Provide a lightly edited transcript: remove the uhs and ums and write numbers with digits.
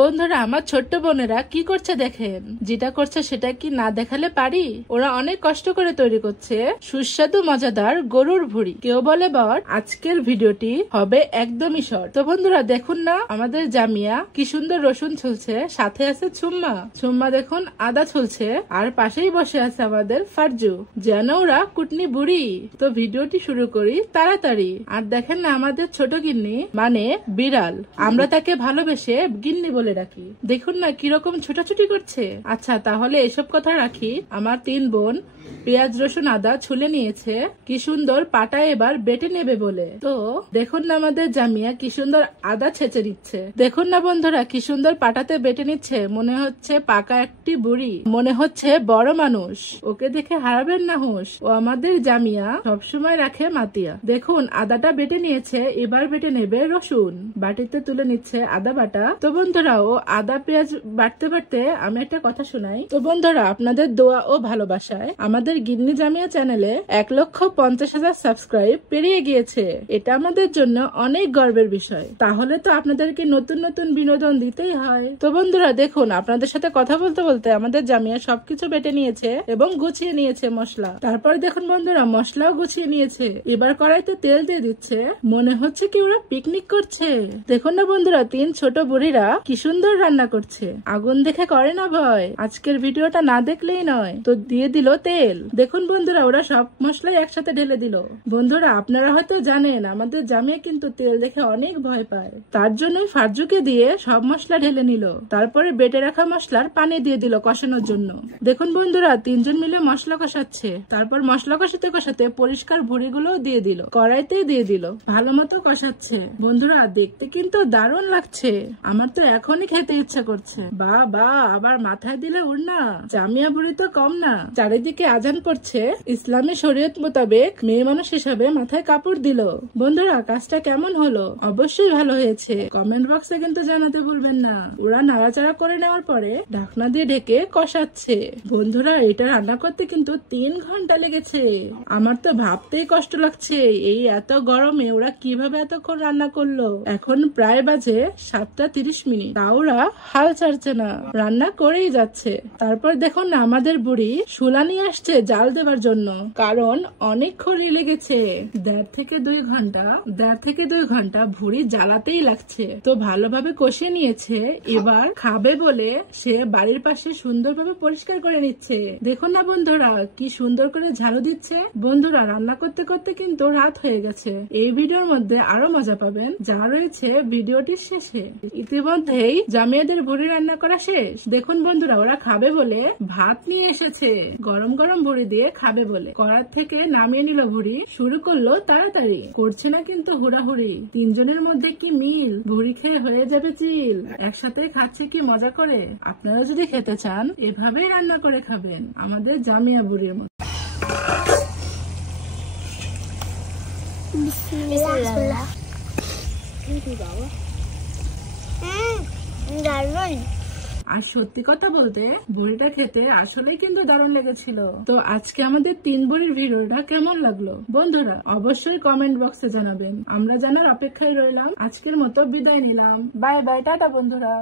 বন্ধুরা, আমার ছোট্ট বোনেরা কি করছে দেখেন। যেটা করছে সেটা কি না দেখালে পারি? ওরা অনেক কষ্ট করে তৈরি করছে সুস্বাদু মজাদার গরুর ভুড়ি। কেউ বলে বর। আজকের ভিডিওটি হবে একদমই শর্ট। তো বন্ধুরা দেখুন না, আমাদের জামিয়া কি সুন্দর রসুন ছুলছে, সাথে আছে ছুম্মা দেখুন আদা ছুলছে, আর পাশেই বসে আছে আমাদের ফারজু, যেন ওরা কুটনি বুড়ি। তো ভিডিওটি শুরু করি তাড়াতাড়ি। আর দেখেন না, আমাদের ছোট গিন্নি মানে বিড়াল, আমরা তাকে ভালোবেসে গিন্নি বলে রাখি। দেখুন না কিরকম ছোটাছুটি করছে। আচ্ছা তাহলে এসব কথা রাখি। আমার তিন বোন পেঁয়াজ রসুন আদা ছুলে নিয়েছে, কি সুন্দর পাটা এবার বেটে নেবে বলে। তো দেখুন না আমাদের জামিয়া কি সুন্দর আদা ছেঁচে নিচ্ছে। দেখুন না বন্ধুরা কি সুন্দর পাটাতে বেটে নিচ্ছে। মনে হচ্ছে পাকা একটি বুড়ি, মনে হচ্ছে বড় মানুষ। ওকে দেখে হারাবেন না হুঁশ। ও আমাদের জামিয়া সবসময় রাখে মাতিয়া। দেখুন আদাটা বেটে নিয়েছে, এবার বেটে নেবে রসুন। বাটিতে তুলে নিচ্ছে আদা বাটা। তো বন্ধুরা ও আদা পেঁয়াজ বাটতে বাটতে আমি একটা কথা শোনাই। তো বন্ধুরা আপনাদের দোয়া ও ভালোবাসায় আমাদের গিন্নি জামিয়া চ্যানেলে 1,50,000 সাবস্ক্রাইব পেরিয়ে গিয়েছে। এটা আমাদের জন্য অনেক গর্বের বিষয়। তাহলে তো আপনাদেরকে নতুন নতুন বিনোদন দিতেই হয়। তো বন্ধুরা দেখুন, আপনাদের সাথে কথা বলতে বলতে আমাদের জামিয়া সবকিছু বেটে নিয়েছে এবং গুছিয়ে নিয়েছে মশলা। তারপর দেখুন বন্ধুরা মশলাও গুছিয়ে নিয়েছে। এবার কড়াইতে তেল দিয়ে দিচ্ছে। মনে হচ্ছে কি ওরা পিকনিক করছে। দেখুন না বন্ধুরা তিন ছোট বুড়িরা কি সুন্দর রান্না করছে। আগুন দেখে করে না ভয়। আজকের ভিডিওটা না দেখলেই নয়। তো দিয়ে দিল তেল। দেখুন বন্ধুরা ওরা সব মশলাই একসাথে ঢেলে দিল। বন্ধুরা আপনারা হয়তো জানেন আমাদের জামিয়া কিন্তু তেল দেখে অনেক ভয় পায়। তার জন্যই ফারজুকে দিয়ে সব মশলা ঢেলে নিল। তারপরে বেটে রাখা মশলার পানি দিয়ে দিল কষানোর জন্য। দেখুন বন্ধুরা তিনজন মিলে মশলা কষাচ্ছে। তারপর মশলা কষাতে কষাতে পরিষ্কার ভুড়িগুলো দিয়ে দিল, কড়াইতে দিয়ে দিল, ভালো মতো কষাচ্ছে। বন্ধুরা দেখতে কিন্তু দারুণ লাগছে। আমার তো এখনই খেতে ইচ্ছা করছে। বা আবার মাথায় দিলে উড়না। জামিয়া বুড়ি তো কম না। চারিদিকে আজান পড়ছে। ইসলামী শরীয়ত মোতাবেক মেয়ে মানুষ হিসাবে মাথায় কাপড় দিল। বন্ধুরা কাজটা কেমন হলো? অবশ্যই ভালো হয়েছে। কমেন্ট বক্সে কিন্তু জানাতে ভুলবেন না। ওরা নাড়াচাড়া করে নেওয়ার পরে ঢাকনা দিয়ে ঢেকে কষাচ্ছে। বন্ধুরা এটা রান্না করতে কিন্তু 3 ঘন্টা লেগেছে। আমার তো ভাবতেই কষ্ট লাগছে এই এত গরমে ওরা কিভাবে এতক্ষণ রান্না করলো। এখন প্রায় বাজে 7:30। তা ওরা হাল ছাড়ছে না, রান্না করেই যাচ্ছে। তারপর দেখুন না আমাদের বুড়ি শুলা নিয়ে আসছে জাল দেওয়ার জন্য, কারণ অনেক খড়ি লেগেছে। 1.5 থেকে 2 ঘন্টা ভুড়ি জ্বালাতেই লাগছে। তো ভালোভাবে কষিয়ে নিয়েছে। এবার খাবে বলে সে বাড়ির পাশে সুন্দরভাবে পরিষ্কার করে নিচ্ছে। দেখুন না বন্ধুরা কি সুন্দর করে ঝাড়ু দিচ্ছে। বন্ধুরা রান্না করতে করতে কিন্তু রাত হয়ে গেছে। এই ভিডিওর মধ্যে আরো মজা পাবেন যা রয়েছে ভিডিওটির শেষে। ইতিমধ্যেই জামিয়াদের ভুড়ি রান্না করা শেষ। দেখুন বন্ধুরা ওরা খাবে বলে ভাত নিয়ে এসেছে। গরম গরম ভুড়ি দিয়ে খাবে বলে কড়ার থেকে নামিয়ে নিল ভুড়ি। শুরু করলো তাড়াতাড়ি, করছে না কিন্তু হুড়াহুড়ি। তিনজনের মধ্যে কি মিল, ভুড়ি খেয়ে হয়ে যাবে চিল। একসাথে খাচ্ছে কি মজা করে। আপনারা যদি খেতে চান এভাবেই রান্না করে খাবেন আমাদের জামিয়া বুড়ির মতো। আর সত্যি কথা বলতে বড়িটা খেতে আসলে কিন্তু দারুণ লেগেছিল। তো আজকে আমাদের 3 বড়ির ভিডিওটা কেমন লাগলো বন্ধুরা অবশ্যই কমেন্ট বক্সে জানাবেন। আমরা জানার অপেক্ষায় রইলাম। আজকের মতো বিদায় নিলাম। বাই বাই, টাটা বন্ধুরা।